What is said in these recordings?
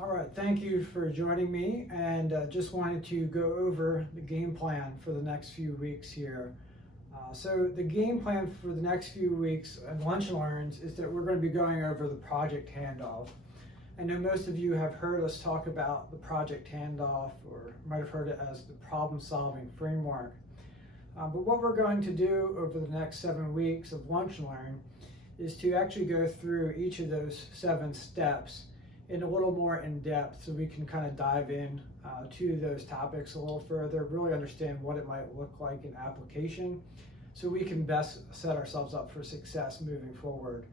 All right, thank you for joining me, and just wanted to go over the game plan for the next few weeks here. So the game plan for the next few weeks at Lunch and Learns is that we're going to be going over the project handoff. I know most of you have heard us talk about the project handoff, or might have heard it as the problem-solving framework. But what we're going to do over the next 7 weeks of Lunch and Learn is to actually go through each of those 7 steps in a little more in depth, so we can kind of dive in to those topics a little further, really understand what it might look like in application, so we can best set ourselves up for success moving forward.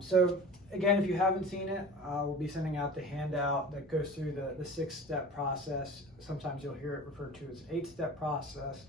So again, if you haven't seen it, we'll be sending out the handout that goes through the 6-step process. Sometimes you'll hear it referred to as 8-step process.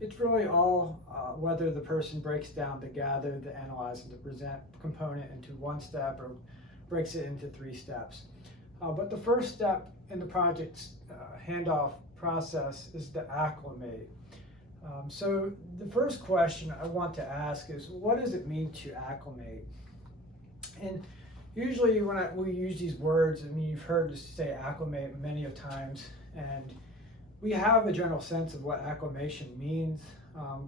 It's really all whether the person breaks down the gather, the analyze, and the present component into 1 step, or breaks it into 3 steps. But the first step in the project's handoff process is the acclimate. So the first question I want to ask is, what does it mean to acclimate? And usually when we use these words, I mean, you've heard us say acclimate many of times, and we have a general sense of what acclimation means,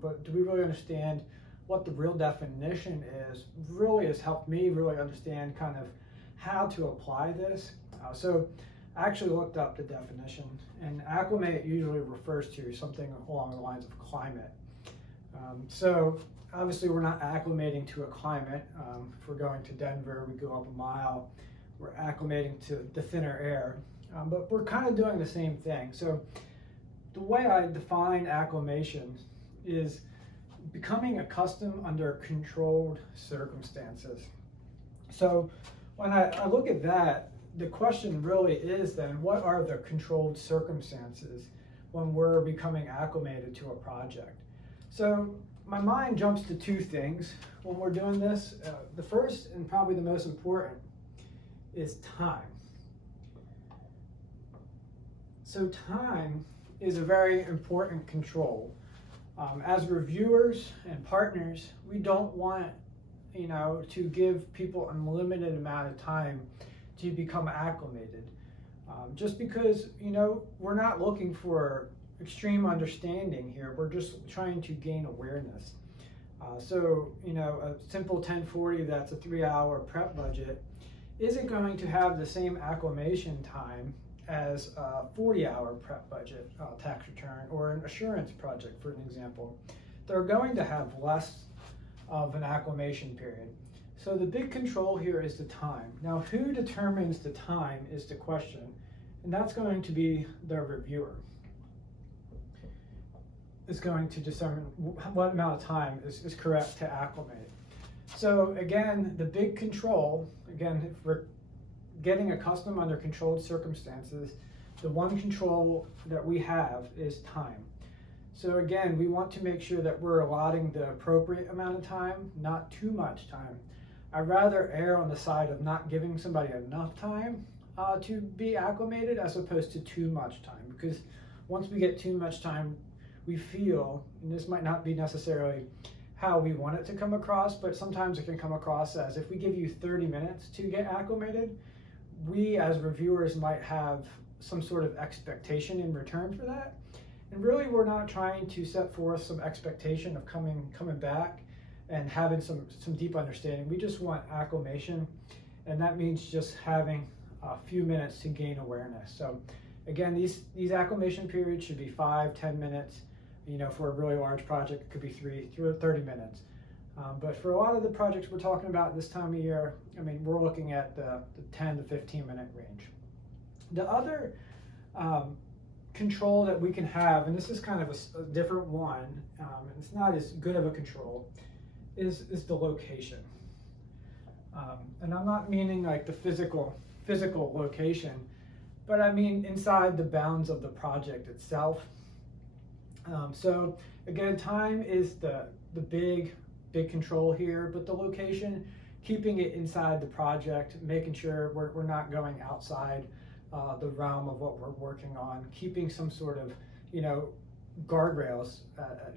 but do we really understand what the real definition is? Really has helped me really understand kind of how to apply this. So I actually looked up the definition, and acclimate usually refers to something along the lines of climate. So obviously we're not acclimating to a climate. If we're going to Denver, we go up a mile, we're acclimating to the thinner air, but we're kind of doing the same thing. So the way I define acclimation is becoming accustomed under controlled circumstances. So when I look at that, the question really is then, what are the controlled circumstances when we're becoming acclimated to a project? So my mind jumps to 2 things when we're doing this. The first, and probably the most important, is time. So time is a very important control. As reviewers and partners, we don't want to give people an unlimited amount of time to become acclimated. Just because, we're not looking for extreme understanding here, we're just trying to gain awareness. So, a simple 1040 that's a 3-hour prep budget isn't going to have the same acclimation time as a 40-hour prep budget tax return, or an assurance project, for an example. They're going to have less of an acclimation period. So the big control here is the time. Now, who determines the time is the question, and that's going to be the reviewer. It's going to determine what amount of time is correct to acclimate. So again, the big control, again, if we're getting accustomed under controlled circumstances, the one control that we have is time. So again, we want to make sure that we're allotting the appropriate amount of time, not too much time. I'd rather err on the side of not giving somebody enough time to be acclimated, as opposed to too much time. Because once we get too much time, we feel, and this might not be necessarily how we want it to come across, but sometimes it can come across as, if we give you 30 minutes to get acclimated, we as reviewers might have some sort of expectation in return for that. And really, we're not trying to set forth some expectation of coming back and having some deep understanding. We just want acclimation, and that means just having a few minutes to gain awareness. So again, these acclimation periods should be 5-10 minutes. For a really large project, it could be 30 minutes. But for a lot of the projects we're talking about this time of year, I mean, we're looking at the 10 to 15 minute range. The other control that we can have, and this is kind of a different one, and it's not as good of a control, is the location. And I'm not meaning like the physical location, but I mean inside the bounds of the project itself. So again, time is the big control here, but the location, keeping it inside the project, making sure we're not going outside the realm of what we're working on, keeping some sort of, guardrails,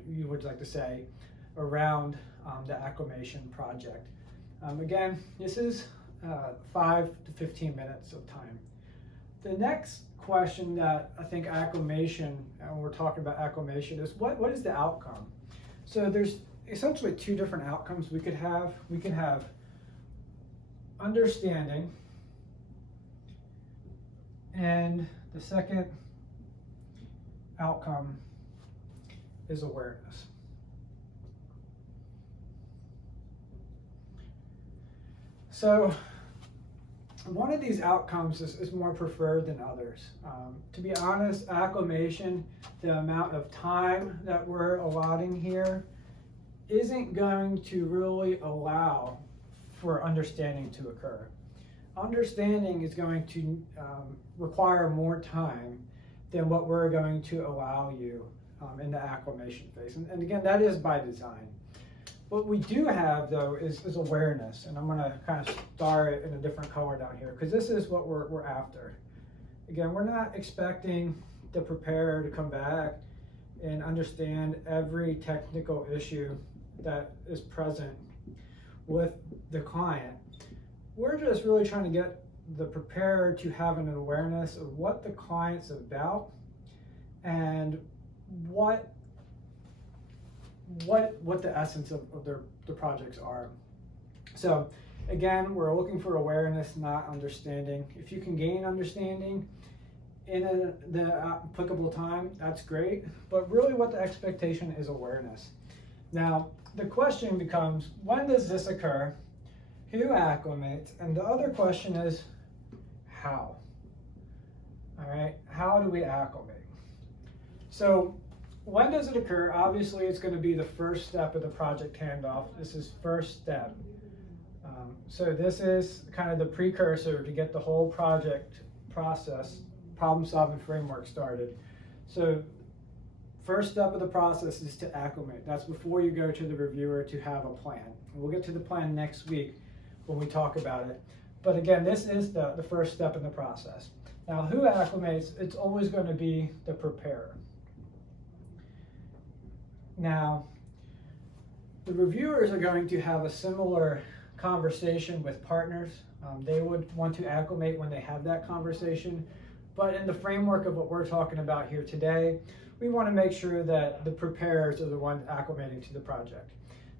you would like to say, around the Acclimation project. Again, this is 5 to 15 minutes of time. The next question that I think acclimation, and we're talking about acclimation, is what is the outcome? So there's essentially two different outcomes we could have. We can have understanding, and the second outcome is awareness. So one of these outcomes is more preferred than others. To be honest, acclimation, the amount of time that we're allotting here, isn't going to really allow for understanding to occur. Understanding is going to require more time than what we're going to allow you in the acclimation phase. And again, that is by design. What we do have, though, is awareness, and I'm going to kind of star it in a different color down here, because this is what we're after. Again, we're not expecting the preparer to come back and understand every technical issue that is present with the client. We're just really trying to get the preparer to have an awareness of what the client's about and what the essence of their projects are. So again, we're looking for awareness, not understanding. If you can gain understanding in the applicable time, that's great. But really what the expectation is awareness. Now, the question becomes, when does this occur? Who acclimates? And the other question is, how? All right, how do we acclimate? So when does it occur? Obviously, it's going to be the first step of the project handoff. This is first step. So this is kind of the precursor to get the whole project process, problem-solving framework started. So first step of the process is to acclimate. That's before you go to the reviewer to have a plan. And we'll get to the plan next week when we talk about it. But again, this is the first step in the process. Now, who acclimates? It's always going to be the preparer. Now, the reviewers are going to have a similar conversation with partners. They would want to acclimate when they have that conversation. But in the framework of what we're talking about here today, we want to make sure that the preparers are the ones acclimating to the project.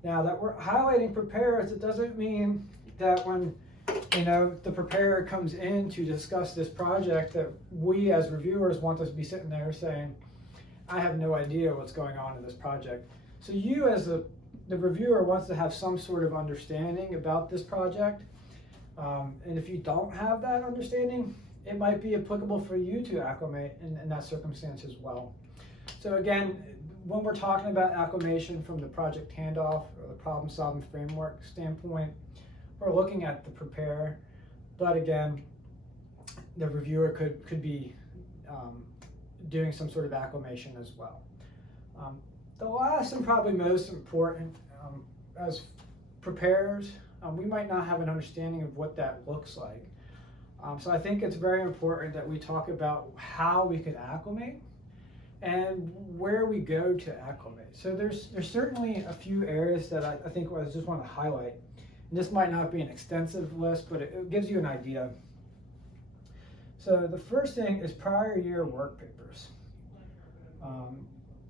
Now that we're highlighting preparers, it doesn't mean that when the preparer comes in to discuss this project that we as reviewers want to be sitting there saying, I have no idea what's going on in this project. So you as the reviewer wants to have some sort of understanding about this project. And if you don't have that understanding, it might be applicable for you to acclimate in that circumstance as well. So again, when we're talking about acclimation from the project handoff or the problem-solving framework standpoint, we're looking at the preparer, but again, the reviewer could be doing some sort of acclimation as well. The last and probably most important, as preparers, we might not have an understanding of what that looks like. So I think it's very important that we talk about how we can acclimate and where we go to acclimate. So there's certainly a few areas that I think I just want to highlight. And this might not be an extensive list, but it gives you an idea. So the first thing is prior year work papers.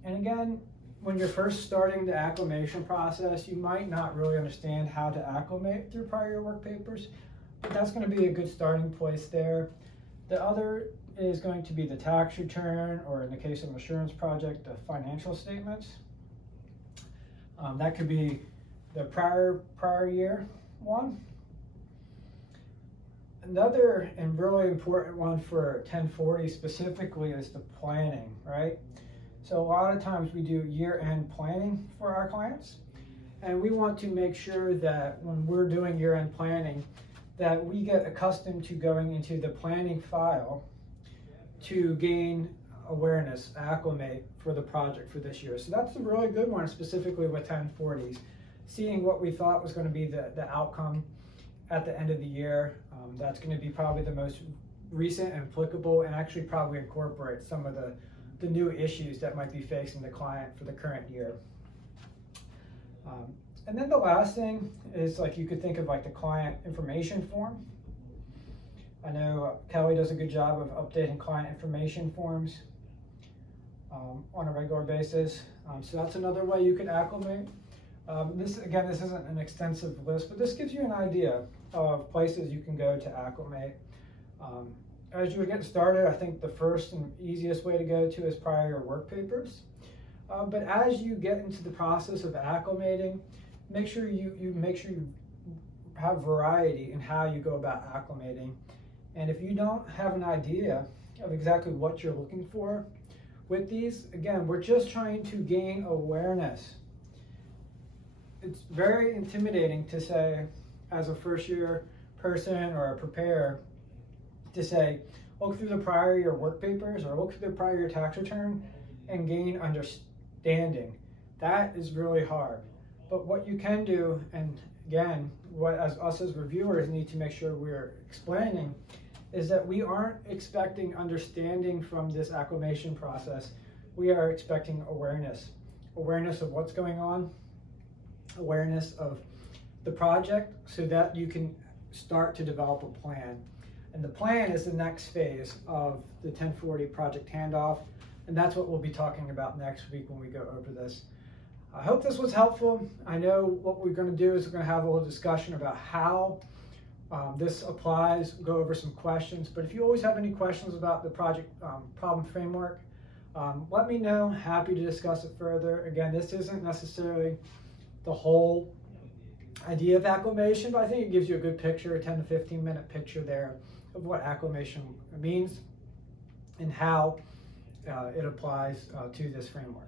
And again, when you're first starting the acclimation process, you might not really understand how to acclimate through prior year work papers, but that's going to be a good starting place there. The other is going to be the tax return, or in the case of an assurance project, the financial statements. That could be the prior year one. Another and really important one for 1040 specifically is the planning, right? So a lot of times we do year-end planning for our clients, and we want to make sure that when we're doing year-end planning that we get accustomed to going into the planning file to gain awareness, acclimate for the project for this year. So that's a really good one, specifically with 1040s, seeing what we thought was going to be the outcome at the end of the year. That's going to be probably the most recent and applicable, and actually probably incorporate some of the new issues that might be facing the client for the current year. And then the last thing is, like, you could think of like the client information form. I know Kelly does a good job of updating client information forms on a regular basis. So that's another way you could acclimate. This isn't an extensive list, but this gives you an idea of places you can go to acclimate. As you get started, I think the first and easiest way to go to is probably your work papers. But as you get into the process of acclimating, make sure you have variety in how you go about acclimating. And if you don't have an idea of exactly what you're looking for with these, again, we're just trying to gain awareness. It's very intimidating to say, as a first year person or a preparer, to say, look through the prior year work papers or look through the prior year tax return and gain understanding. That is really hard. But what you can do, and again, what as us as reviewers need to make sure we're explaining, is that we aren't expecting understanding from this acclimation process. We are expecting awareness. Awareness of what's going on, awareness of the project, so that you can start to develop a plan. And the plan is the next phase of the 1040 project handoff, and that's what we'll be talking about next week when we go over this. I hope this was helpful. I know what we're going to do is we're going to have a little discussion about how this applies, go over some questions. But if you always have any questions about the project problem framework, let me know. Happy to discuss it further. Again, this isn't necessarily the whole idea of acclimation, but I think it gives you a good picture, a 10 to 15 minute picture there of what acclimation means and how it applies to this framework.